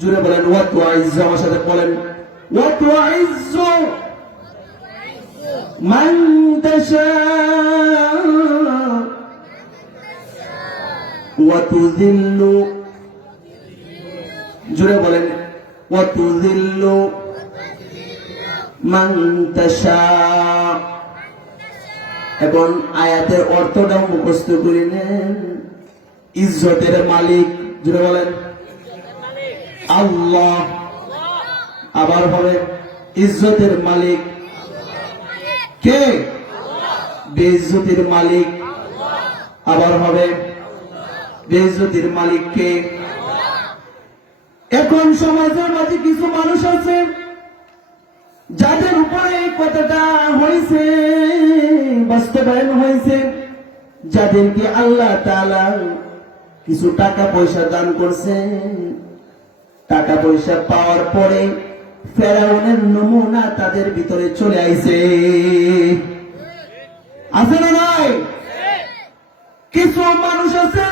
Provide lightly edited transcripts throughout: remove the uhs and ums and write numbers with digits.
জুড়ে বলেন ওয়া তুইজ্জু, আমার সাথে বলেন ওয়া তুইজ্জু মান তাশা ওয়া তুযিল্লু, জুড়ে বলেন ওয়া তুযিল্লু মান তাশা। এখন আয়াতের অর্থটাও মুখস্থ করে নেন। ইজ্জতের মালিক, জুড়ে বলেন আল্লাহ। আবার হবে ইজ্জতের মালিক কে? বেইজ্জতির মালিক। আবার হবে বেইজ্জতির মালিক কে? এখন সমাজের মাঝে কিছু মানুষ আছে যাদের উপরে এই কথাটা হয়েছে, বাস্তবায়ন হয়েছে, যাদেরকে আল্লাহ তাআলা কিছু টাকা পয়সা দান করছেন। টাকা পয়সা পাওয়ার পরে ফেরাউনের নমুনা তাদের ভিতরে চলে আইছে, আছে না নাই? কিছু মানুষ আছে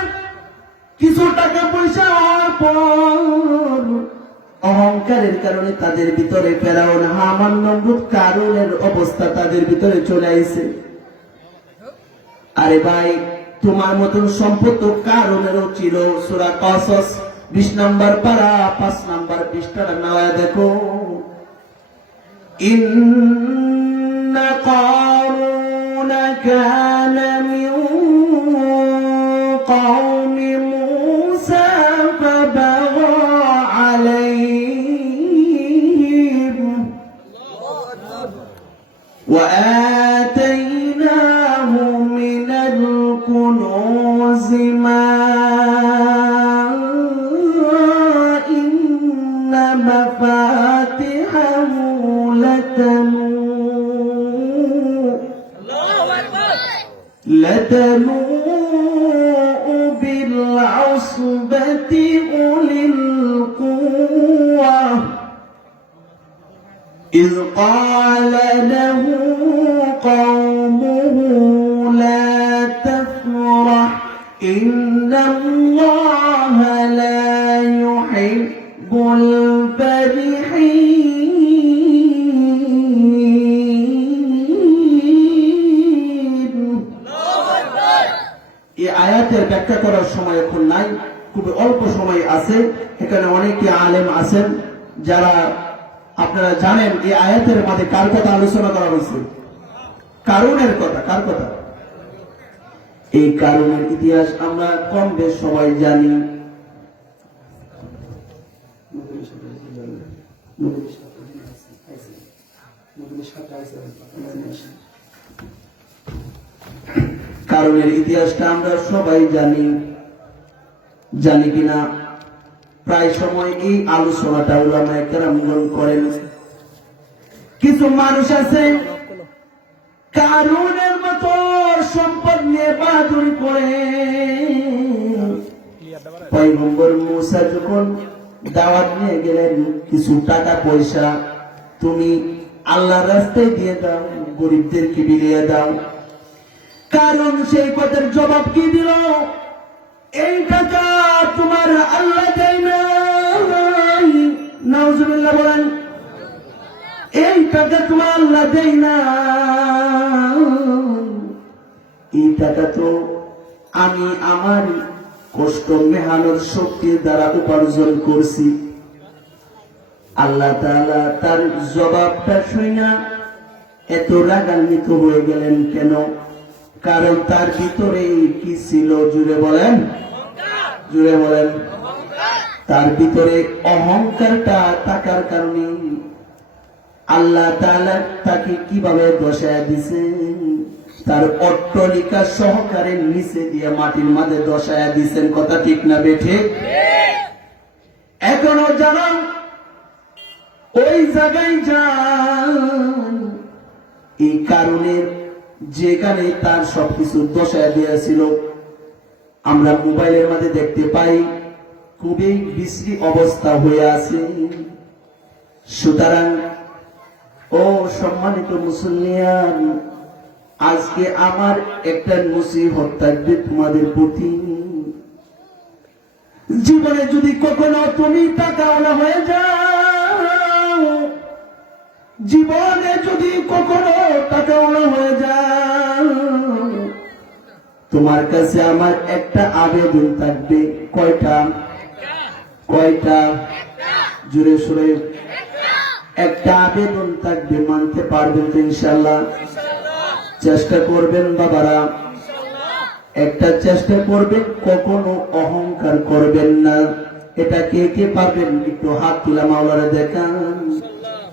কিছু টাকা পয়সা হওয়ার পর অহংকারের কারণে তাদের ভিতরে ফেরাউন, হামান, নমরুদ, কারুনের অবস্থা তাদের ভিতরে চলে আইছে। আরে ভাই, তোমার মতন সম্পদ তো কারুনেরও ছিল। সূরা কসস 20 নম্বর পারা 5 নম্বর পৃষ্ঠাটা নালায় দেখো। ইন্না কারুনা কানা মিন কওমি মূসা ফাবাগা আলাইহিম ওয়া আতাইনাহু মিনাল কুনুজি মা مفاتحه لتنوء بالعصبة أولي القوة إذ قال له قومه لا تفرح إن الله لا يحب الفرحين। এই আয়াতের ব্যাখ্যা করার সময় এখন নাই, খুব অল্প সময় আছে। এখানে অনেকে আলেম আছেন যারা আপনারা জানেন এই আয়াতের মধ্যে কার কথা আলোচনা করা হয়েছে? কারুনের কথা। কার কথা? এই কারুনের ইতিহাস আমরা কম বেশ সবাই জানি। কারণের ইতিহাসটা আমরা সবাই জানি, জানি কিনা প্রায় সময় এই আলোচনাটা উলামায়ে কেরামগণ করেন। কিছু মানুষ আছে কারুনের মতো সম্পদ নিয়ে বাহাদুরি করে। পয়গম্বর মূসা যখন দাওয়াত নিয়ে গেলেন, কিছু টাকা পয়সা তুমি আল্লাহর রাস্তায় দিয়ে দাও, গরিবদেরকে বিলিয়ে দাও। কারণ সেই কথার জবাব কি দিল? এই টাকা তোমার আল্লাহ দেয় নাই। নাউজুবিল্লাহ বলেন। এই টাকা তোমার আল্লাহ দেয় না, এই টাকা তো আমি আমার কষ্ট মেহনত শক্তির দ্বারা উপার্জন করছি। আল্লাহ তাআলা তার জবাবটা শুনে এত রাগান্বিত হয়ে গেলেন কেন? কারণ তার ভিতরে কি ছিল? জুড়ে বলেন, জুড়ে বলেন। তার ভিতরে অহংকারটা থাকার কারণে আল্লাহ তাআলা তাকে কিভাবে দশায় দিছেন? তার অট্টালিকা সহকারে নিচে দিয়ে মাটির মাঝে দশায় দিছেন। কথা ঠিক না বেঠিক? এখনো জানান ওই জায়গায় যান, এই কারণে যেখানে তার সবকিছু দশায় দিয়েছিল। আমরা মোবাইলের মধ্যে দেখতে পাই খুবই বিশ্রী অবস্থা হয়ে আছে। সুতরাং ও সম্মানিত মুসলিয়ান, আজকে আমার একটা নসিহত থাকবে তোমাদের প্রতি। জীবনে যদি কখনো তুমি যদি টাকাওয়ালা হয়ে যাও, জীবনে যদি কখনো টাকাওয়ালা হয়ে যাও, তোমার কাছে আমার একটা আবেদন থাকবে। কয়টা? কয়টা? জোরে সোরে একটা আবেদন থাকবে। মানতে পারবেন তো ইনশাল্লাহ? চেষ্টা করবেন বাবারা, একটা চেষ্টা করবেন, কখনো অহংকার করবেন না। এটা কে কে পারবেন একটু হাত তুলা মাওলারে দেখান।